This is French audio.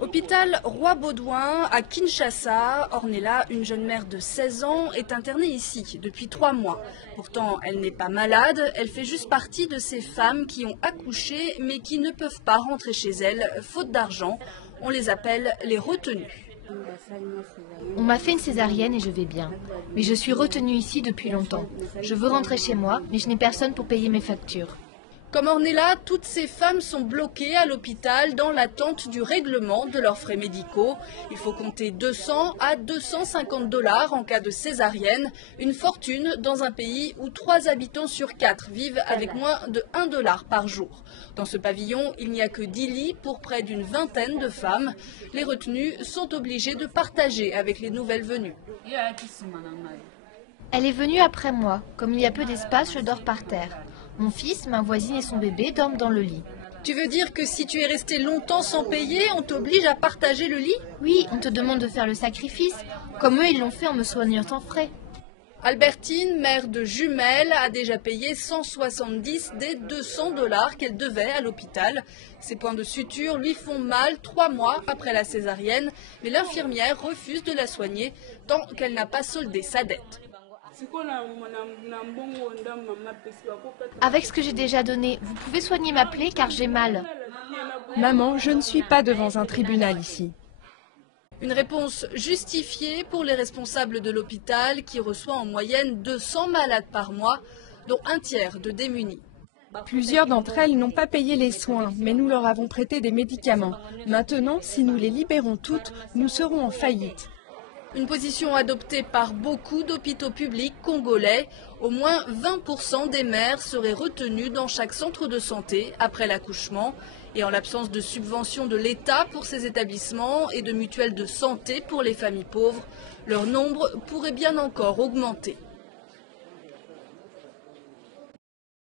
Hôpital Roi-Baudouin à Kinshasa, Ornella, une jeune mère de 16 ans, est internée ici depuis 3 mois. Pourtant, elle n'est pas malade, elle fait juste partie de ces femmes qui ont accouché mais qui ne peuvent pas rentrer chez elles, faute d'argent. On les appelle les retenues. On m'a fait une césarienne et je vais bien. Mais je suis retenue ici depuis longtemps. Je veux rentrer chez moi, mais je n'ai personne pour payer mes factures. Comme Ornella, toutes ces femmes sont bloquées à l'hôpital dans l'attente du règlement de leurs frais médicaux. Il faut compter 200 à 250 $ en cas de césarienne, une fortune dans un pays où 3 habitants sur 4 vivent avec moins de 1 $ par jour. Dans ce pavillon, il n'y a que 10 lits pour près d'une vingtaine de femmes. Les retenues sont obligées de partager avec les nouvelles venues. Elle est venue après moi. Comme il y a peu d'espace, je dors par terre. Mon fils, ma voisine et son bébé dorment dans le lit. Tu veux dire que si tu es resté longtemps sans payer, on t'oblige à partager le lit? Oui, on te demande de faire le sacrifice, comme eux ils l'ont fait en me soignant sans frais. Albertine, mère de jumelles, a déjà payé 170 des 200 $ qu'elle devait à l'hôpital. Ses points de suture lui font mal 3 mois après la césarienne, mais l'infirmière refuse de la soigner tant qu'elle n'a pas soldé sa dette. Avec ce que j'ai déjà donné, vous pouvez soigner ma plaie car j'ai mal. Maman, je ne suis pas devant un tribunal ici. Une réponse justifiée pour les responsables de l'hôpital qui reçoit en moyenne 200 malades par mois, dont un tiers de démunis. Plusieurs d'entre elles n'ont pas payé les soins, mais nous leur avons prêté des médicaments. Maintenant, si nous les libérons toutes, nous serons en faillite. Une position adoptée par beaucoup d'hôpitaux publics congolais. Au moins 20% des mères seraient retenues dans chaque centre de santé après l'accouchement. Et en l'absence de subventions de l'État pour ces établissements et de mutuelles de santé pour les familles pauvres, leur nombre pourrait bien encore augmenter.